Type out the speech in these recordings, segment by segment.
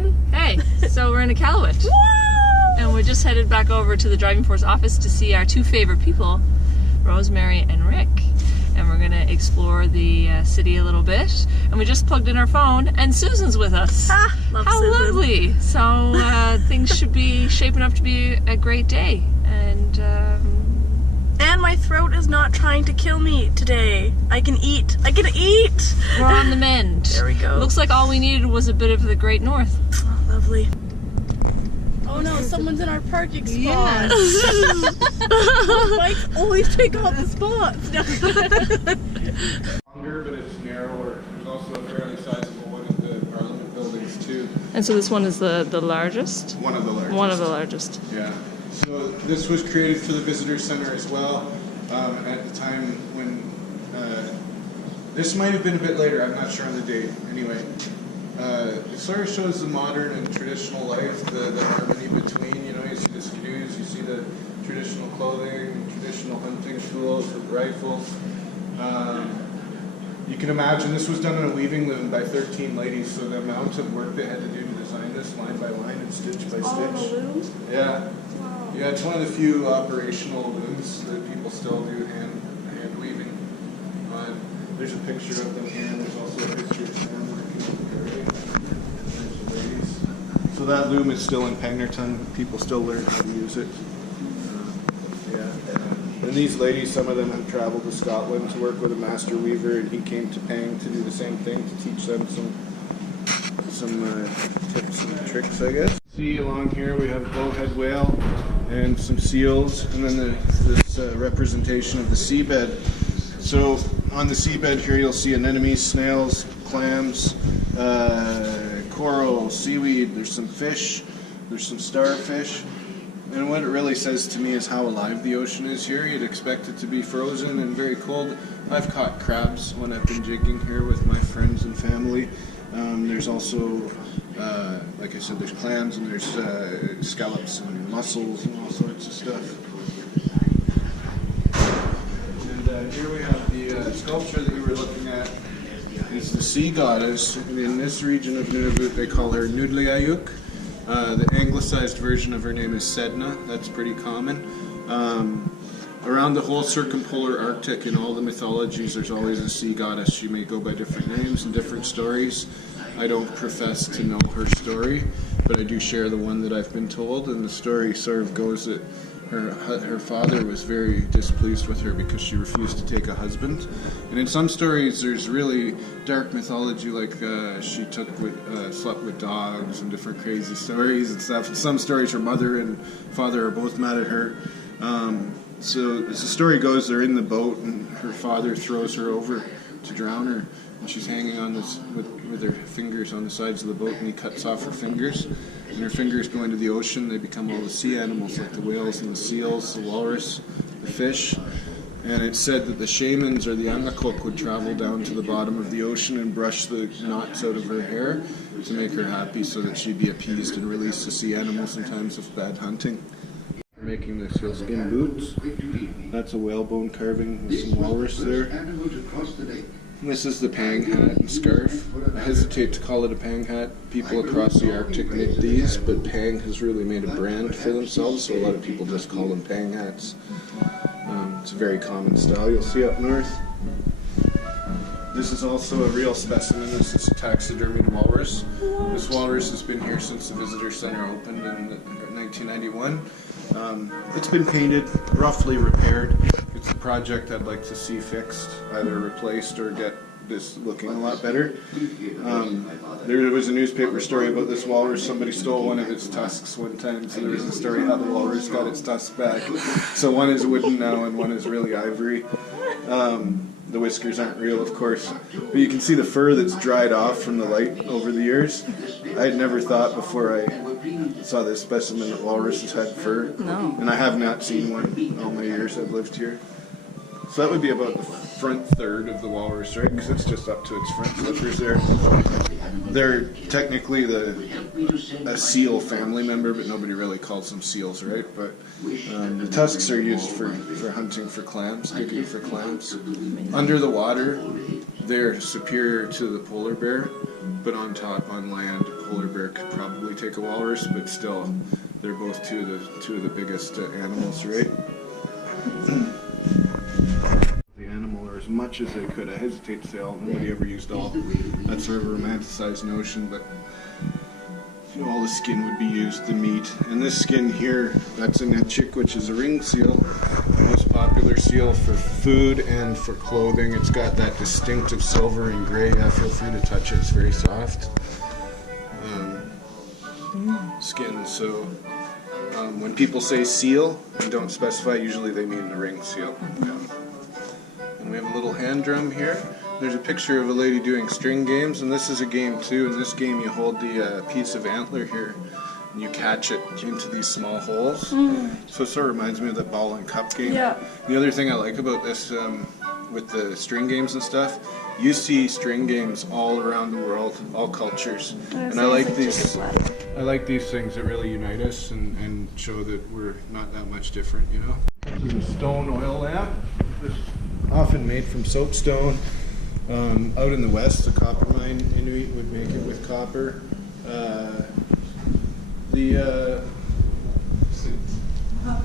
again. Hey, so we're in Iqaluit. And we just headed back over to the driving force office to see our two favorite people, Rosemary and Rick. And we're going to explore the city a little bit. And we just plugged in our phone, and Susan's with us. Love How Susan. lovely. So things should be shaping up to be a great day. And my throat is not trying to kill me today. I can eat. I can eat! We're on the mend. There we go. Looks like all we needed was a bit of the Great North. Oh, lovely. Oh no, someone's in our parking spot. Yes. Bikes always take off the spots. Longer, but it's narrower. There's also a fairly sizable one of the Parliament buildings too. And so this one is the largest? One of the largest. One of the largest. Yeah. So this was created for the visitor center as well. At the time when this might have been a bit later. I'm not sure on the date. Anyway, it sort of shows the modern and traditional life, the harmony between. You know, you see the skidoos, you see the traditional clothing, traditional hunting tools with rifles. You can imagine this was done on a weaving loom by 13 ladies, so the amount of work they had to do to design this line by line and stitch by stitch. Loom? Yeah. Wow. Yeah, it's one of the few operational looms that people still do hand weaving on. There's a picture of them here, and there's also a picture of them working. There's the ladies. So that loom is still in Pangnerton. People still learn how to use it. Yeah. And these ladies, some of them have traveled to Scotland to work with a master weaver, and he came to Pang to do the same thing, to teach them some tips and tricks, I guess. See along here we have bowhead whale and some seals, and then this representation of the seabed. So on the seabed here you'll see anemones, snails, clams, coral, seaweed, there's some fish, there's some starfish. And what it really says to me is how alive the ocean is here. You'd expect it to be frozen and very cold. I've caught crabs when I've been jigging here with my friends and family. There's also, like I said, there's clams and there's scallops and mussels and all sorts of stuff. And here we have the sculpture that you were looking at. It's the sea goddess. In this region of Nunavut, they call her Iqaluit. The anglicized version of her name is Sedna. That's pretty common. Around the whole circumpolar Arctic, in all the mythologies, there's always a sea goddess. She may go by different names and different stories. I don't profess to know her story, but I do share the one that I've been told, and the story sort of goes that her father was very displeased with her because she refused to take a husband. And in some stories there's really dark mythology, like she slept with dogs and different crazy stories and stuff. In some stories her mother and father are both mad at her. So as the story goes, they're in the boat and her father throws her over to drown her. And she's hanging on this with her fingers on the sides of the boat, and he cuts off her fingers. And her fingers go into the ocean. They become all the sea animals, like the whales and the seals, the walrus, the fish. And it's said that the shamans or the Iqaluit would travel down to the bottom of the ocean and brush the knots out of her hair to make her happy, so that she'd be appeased and release the sea animals in times of bad hunting. We're making the sealskin boots. That's a whalebone carving with some walrus there. This is the Pang hat and scarf. I hesitate to call it a Pang hat. People across the Arctic knit these, but Pang has really made a brand for themselves, so a lot of people just call them Pang hats. It's a very common style you'll see up north. This is also a real specimen. This is a taxidermied walrus. This walrus has been here since the visitor center opened in 1991. It's been painted, roughly repaired. It's a project I'd like to see fixed, either replaced or get this looking a lot better. There was a newspaper story about this walrus. Somebody stole one of its tusks one time, so there was a story how the walrus got its tusks back. So one is wooden now and one is really ivory. The whiskers aren't real, of course, but you can see the fur that's dried off from the light over the years. I had never thought before I saw this specimen that walruses had fur. No. And I have not seen one in all my years I've lived here. So that would be about the front third of the walrus, right? Because it's just up to its front flippers there. They're technically a seal family member, but nobody really calls them seals, right? But the tusks are used for hunting for clams, digging for clams. Under the water, they're superior to the polar bear. but on top, on land, a polar bear could probably take a walrus, but still, they're both two of the biggest animals, right? The animal, or as much as they could. I hesitate to say all. Nobody ever used all. That's sort of a romanticized notion, but all the skin would be used, the meat. And this skin here, that's a netchik, which is a ring seal, the most popular seal for food and for clothing. It's got that distinctive silver and gray. Yeah, feel free to touch it. It's very soft. Skin. So when people say seal and don't specify, usually they mean the ring seal. Yeah. And we have a little hand drum here. There's a picture of a lady doing string games, and this is a game too. In this game, you hold the piece of antler here, and you catch it into these small holes. So it sort of reminds me of the ball and cup game. Yeah. The other thing I like about this, with the string games and stuff, you see string games all around the world, all cultures, and I like these. I like these things that really unite us and show that we're not that much different, you know. Here's a stone oil lamp. This is often made from soapstone. Out in the west, the copper mine Inuit would make it with copper.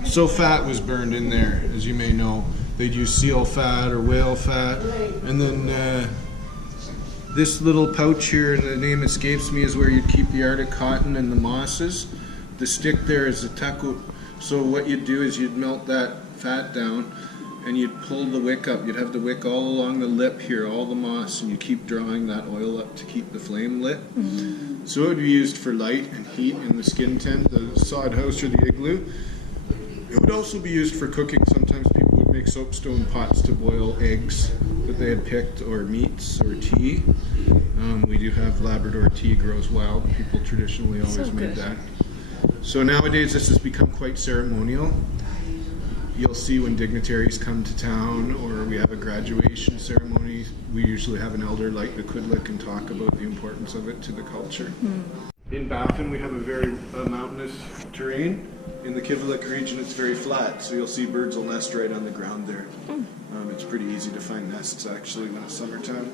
So fat was burned in there, as you may know. They'd use seal fat or whale fat, and then this little pouch here, and the name escapes me, is where you'd keep the Arctic cotton and the mosses. The stick there is a takut. So what you'd do is you'd melt that fat down, and you'd pull the wick up. You'd have the wick all along the lip here, all the moss, and you keep drawing that oil up to keep the flame lit. So it would be used for light and heat in the skin tent, the sod house or the igloo. It would also be used for cooking. Sometimes people would make soapstone pots to boil eggs that they had picked, or meats, or tea. We do have Labrador tea grows wild. People traditionally always made that. So nowadays this has become quite ceremonial. You'll see when dignitaries come to town, or we have a graduation ceremony, we usually have an elder light the kudlik and talk about the importance of it to the culture. In Baffin we have a very mountainous terrain. In the Kivalliq region it's very flat, so you'll see birds will nest right on the ground there. It's pretty easy to find nests actually when it's summertime.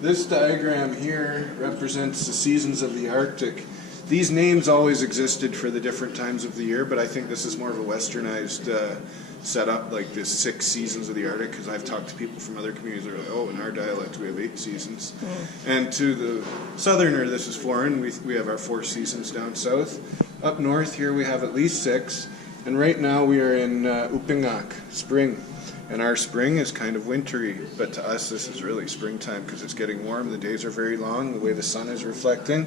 This diagram here represents the seasons of the Arctic. These names always existed for the different times of the year, but I think this is more of a westernized setup, like the 6 seasons of the Arctic, because I've talked to people from other communities that are like, oh, in our dialect we have 8 seasons. And to the southerner, this is foreign. We have our 4 seasons down south. Up north here we have at least 6, and right now we are in Upingak, spring. And our spring is kind of wintry, but to us this is really springtime because it's getting warm, the days are very long, the way the sun is reflecting.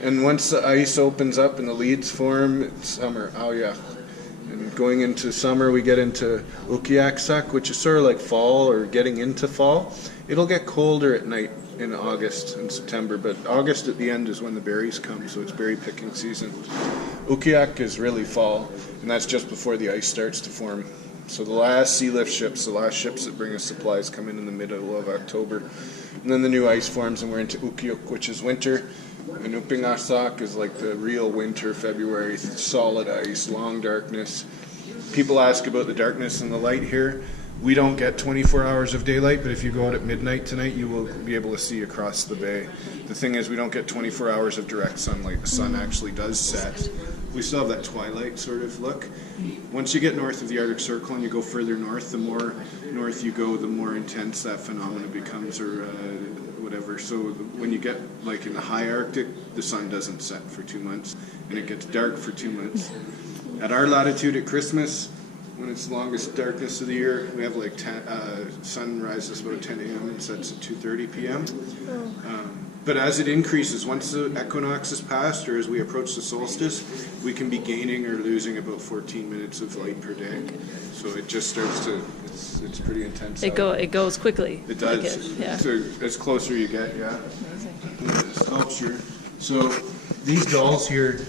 And once the ice opens up and the leaves form, it's summer, Aoyach. And going into summer, we get into Ukiaksak, which is sort of like fall or getting into fall. It'll get colder at night in August and September, but August at the end is when the berries come, so it's berry picking season. Ukiak is really fall, and that's just before the ice starts to form. So the last sea lift ships, the last ships that bring us supplies, come in the middle of October. And then the new ice forms and we're into Ukiuk, which is winter. And Upingasak is like the real winter, February, solid ice, long darkness. People ask about the darkness and the light here. We don't get 24 hours of daylight, but if you go out at midnight tonight, you will be able to see across the bay. The thing is, we don't get 24 hours of direct sunlight. The sun actually does set. We still have that twilight sort of look. Once you get north of the Arctic Circle and you go further north, the more north you go, the more intense that phenomenon becomes, or whatever. So when you get like in the high Arctic, the sun doesn't set for 2 months, and it gets dark for 2 months. At our latitude at Christmas, when it's the longest darkness of the year, we have like sun rises about 10 a.m. and sets at 2:30 p.m. But as it increases, once the equinox is passed, or as we approach the solstice, we can be gaining or losing about 14 minutes of light per day. So it just starts to, it's pretty intense. It goes quickly. It does. Yeah. So as closer you get, yeah. Amazing. Sculpture. So these dolls here,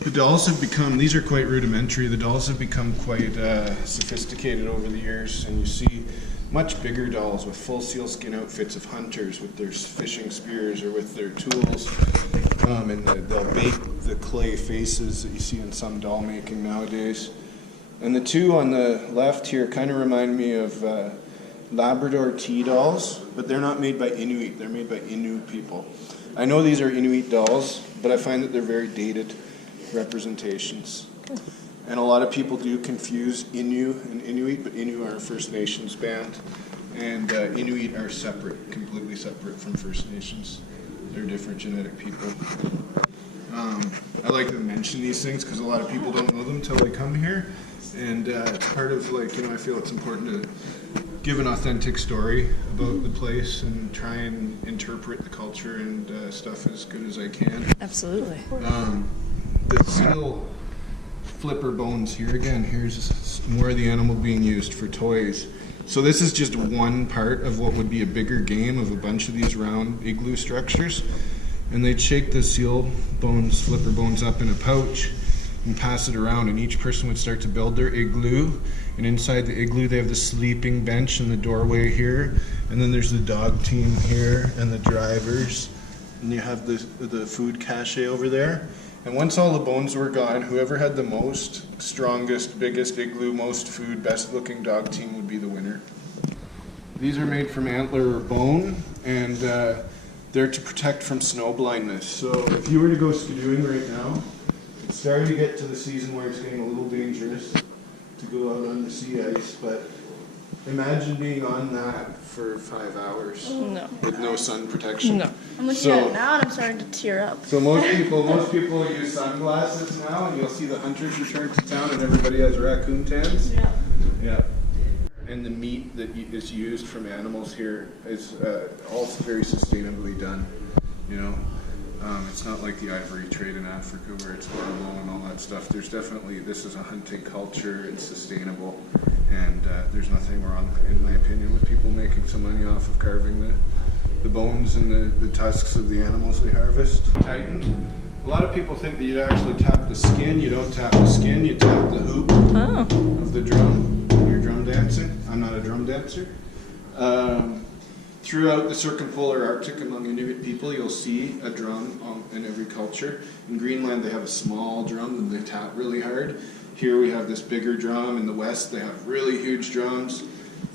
the dolls have become, these are quite rudimentary, the dolls have become quite sophisticated over the years, and you see much bigger dolls with full sealskin outfits of hunters with their fishing spears or with their tools, and they'll bake the clay faces that you see in some doll making nowadays. And the two on the left here kind of remind me of Labrador tea dolls, but they're not made by Inuit. They're made by Innu people. I know these are Inuit dolls, but I find that they're very dated representations. And a lot of people do confuse Innu and Inuit, but Innu are a First Nations band, and Inuit are separate, completely separate from First Nations. They're different genetic people. I like to mention these things because a lot of people don't know them until they come here, and it's part of, like, I feel it's important to give an authentic story about the place and try and interpret the culture and stuff as good as I can. Absolutely. The seal flipper bones here again, here's more of the animal being used for toys. So this is just one part of what would be a bigger game of a bunch of these round igloo structures. And they'd shake the seal bones, flipper bones up in a pouch and pass it around, and each person would start to build their igloo. And inside the igloo they have the sleeping bench in the doorway here, and then there's the dog team here and the drivers, and you have the food cache over there. And once all the bones were gone, whoever had the most, strongest, biggest igloo, most food, best looking dog team would be the winner. These are made from antler or bone, and they're to protect from snow blindness. So if you were to go skidooing right now, it's starting to get to the season where it's getting a little dangerous to go out on the sea ice, but imagine being on that for 5 hours with no sun protection. No. I'm looking at it now and I'm starting to tear up. So most people use sunglasses now, and you'll see the hunters return to town and everybody has raccoon tans. Yeah. Yeah. And the meat that is used from animals here is all very sustainably done. It's not like the ivory trade in Africa where it's horrible and all that stuff. There's definitely, this is a hunting culture, it's sustainable, and there's nothing wrong, in my opinion, with people making some money off of carving the bones and the tusks of the animals they harvest. Tighten. A lot of people think that you'd actually tap the skin. You don't tap the skin, you tap the hoop of the drum when you're drum dancing. I'm not a drum dancer. Throughout the circumpolar Arctic among Inuit people, you'll see a drum in every culture. In Greenland, they have a small drum that they tap really hard. Here we have this bigger drum. In the West, they have really huge drums.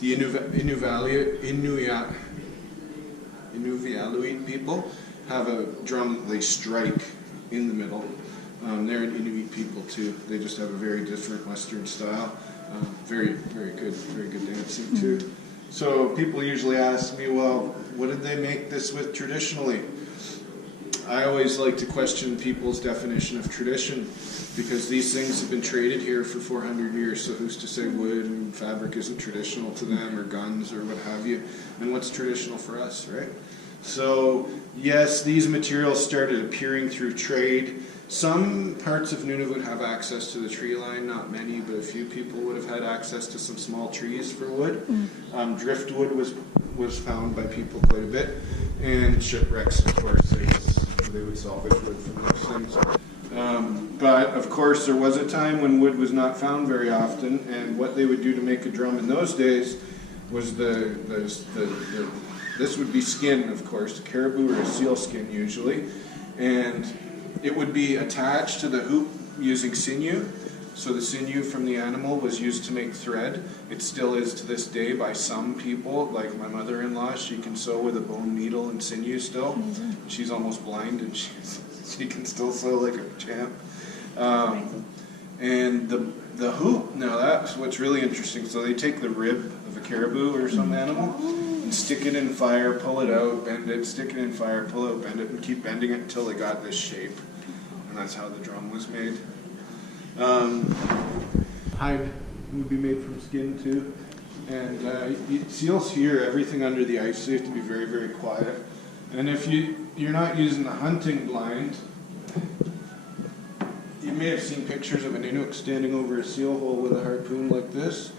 The Iqaluit people have a drum that they strike in the middle. They're an Inuit people too. They just have a very different Western style. Very good dancing too. So people usually ask me, well, what did they make this with traditionally? I always like to question people's definition of tradition, because these things have been traded here for 400 years, so who's to say wood and fabric isn't traditional to them, or guns, or what have you, and what's traditional for us, right? So, yes, these materials started appearing through trade. Some parts of Nunavut have access to the tree line, not many, but a few people would have had access to some small trees for wood. Driftwood was found by people quite a bit, and shipwrecks, of course, they would salvage wood from those things. But, of course, there was a time when wood was not found very often, and what they would do to make a drum in those days was this would be skin, of course, a caribou or a seal skin usually, and it would be attached to the hoop using sinew. So the sinew from the animal was used to make thread. It still is to this day by some people, like my mother-in-law. She can sew with a bone needle and sinew still. She's almost blind, and she can still sew like a champ. And the hoop, now that's what's really interesting. So they take the rib of a caribou or some animal and stick it in fire, pull it out, bend it, stick it in fire, pull it out, bend it, and keep bending it until they got this shape. And that's how the drum was made. Hide would be made from skin too. And seals here, everything under the ice, so you have to be very, very quiet. And if you're not using the hunting blind, you may have seen pictures of an Inuk standing over a seal hole with a harpoon like this.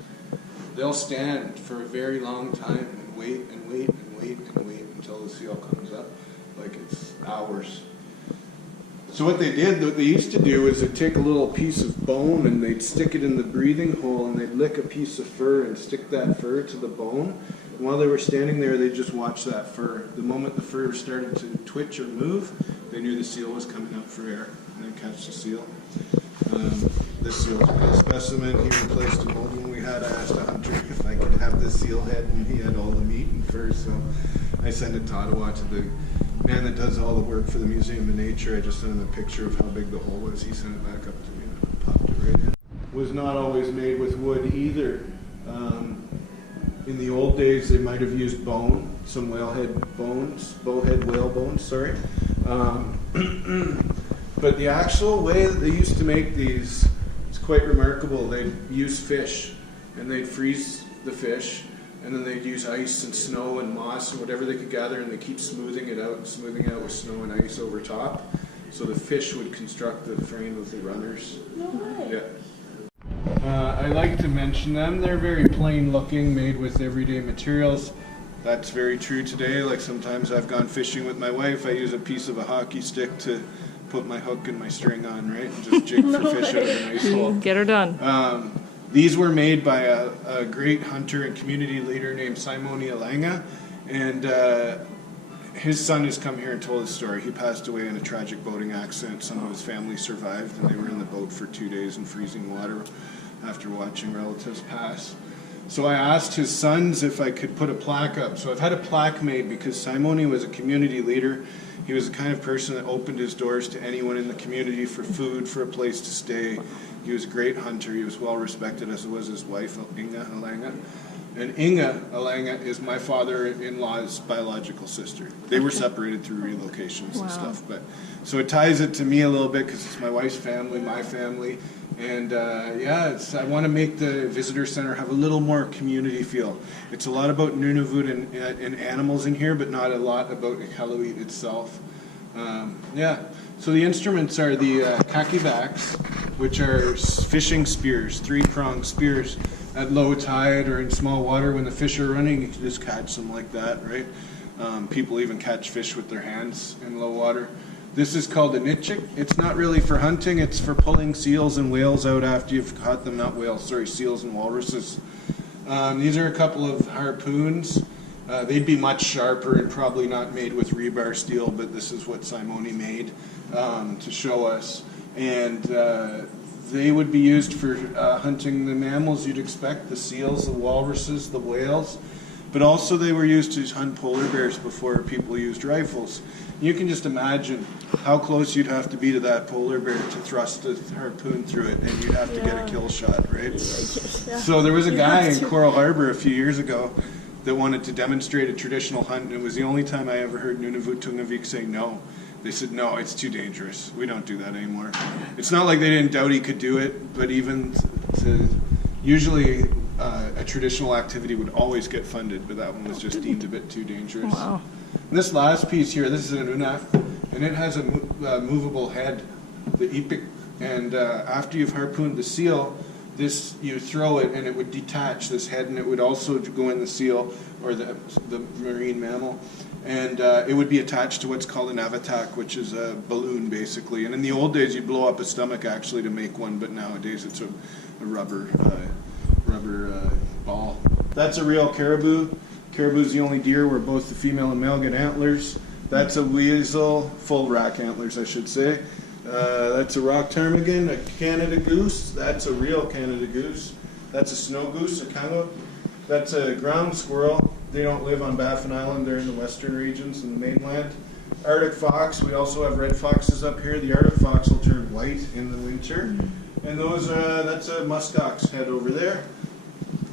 They'll stand for a very long time and wait and wait and wait and wait until the seal comes up, like it's hours. So what they used to do is they'd take a little piece of bone and they'd stick it in the breathing hole, and they'd lick a piece of fur and stick that fur to the bone. And while they were standing there, they'd just watch that fur. The moment the fur started to twitch or move, they knew the seal was coming up for air, and they'd catch the seal. This seal's a real specimen. He replaced an old one we had. I asked a hunter if I could have this seal head, and he had all the meat and fur, so I sent it to Ottawa to the man that does all the work for the Museum of Nature. I just sent him a picture of how big the hole was. He sent it back up to me and I popped it right in. Was not always made with wood either. In the old days, they might have used bone, some bowhead whale bones, sorry. But the actual way that they used to make these is quite remarkable. They'd use fish, and they'd freeze the fish, and then they'd use ice and snow and moss and whatever they could gather, and they keep smoothing it out with snow and ice over top. So the fish would construct the frame of the runners. No way. Yeah. I like to mention them. They're very plain looking, made with everyday materials. That's very true today. Like sometimes I've gone fishing with my wife. I use a piece of a hockey stick to put my hook and my string on, right? And just jig for fish out of an ice hole. Get her done. These were made by a great hunter and community leader named Simone Alanga. And his son has come here and told his story. He passed away in a tragic boating accident. Some of his family survived, and they were in the boat for 2 days in freezing water after watching relatives pass. So I asked his sons if I could put a plaque up. So I've had a plaque made because Simone was a community leader. He was the kind of person that opened his doors to anyone in the community for food, for a place to stay. He was a great hunter. He was well respected, as was his wife, Inga Alanga. And Inga Alanga is my father-in-law's biological sister. They were separated through relocations and stuff. But so it ties it to me a little bit because it's my wife's family, my family. And I want to make the visitor center have a little more community feel. It's a lot about Nunavut and animals in here, but not a lot about Iqaluit itself. So the instruments are the kakivaks, which are fishing spears, 3-pronged spears. At low tide or in small water, when the fish are running, you can just catch them like that, right? People even catch fish with their hands in low water. This is called a nitchik. It's not really for hunting, it's for pulling seals and whales out after you've caught them, not whales, sorry, seals and walruses. These are a couple of harpoons. They'd be much sharper and probably not made with rebar steel, but this is what Simone made to show us. And they would be used for hunting the mammals you'd expect, the seals, the walruses, the whales. But also they were used to hunt polar bears before people used rifles. You can just imagine how close you'd have to be to that polar bear to thrust a harpoon through it, and you'd have to get a kill shot, right? So there was a guy in Coral Harbor a few years ago that wanted to demonstrate a traditional hunt, and it was the only time I ever heard Nunavut Tungavik say no. They said, no, it's too dangerous. We don't do that anymore. It's not like they didn't doubt he could do it, but even usually a traditional activity would always get funded, but that one was just deemed a bit too dangerous. Wow. And this last piece here, this is an unaf, and it has a movable head, the ipik, and after you've harpooned the seal, you throw it and it would detach this head, and it would also go in the seal or the marine mammal, and it would be attached to what's called an avatak, which is a balloon basically. And in the old days, you'd blow up a stomach actually to make one, but nowadays it's a rubber ball. That's a real caribou. Caribou's the only deer where both the female and male get antlers. That's a weasel, full rack antlers, I should say. That's a rock ptarmigan, a Canada goose. That's a real Canada goose. That's a snow goose, a kango. That's a ground squirrel. They don't live on Baffin Island. They're in the western regions in the mainland. Arctic fox. We also have red foxes up here. The Arctic fox will turn white in the winter. And that's a muskox head over there.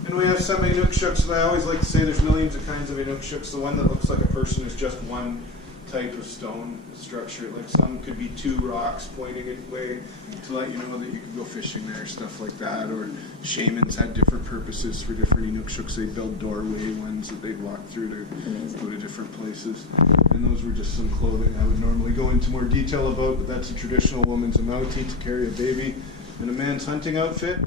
And we have some Inukshuks. I always like to say there's millions of kinds of Inukshuks. The one that looks like a person is just one type of stone structure. Like some could be 2 rocks pointing away to let you know that you could go fishing there, stuff like that. Or shamans had different purposes for different Inukshuks. They'd build doorway ones that they'd walk through to go to different places. And those were just some clothing I would normally go into more detail about, but that's a traditional woman's amauti to carry a baby and a man's hunting outfit.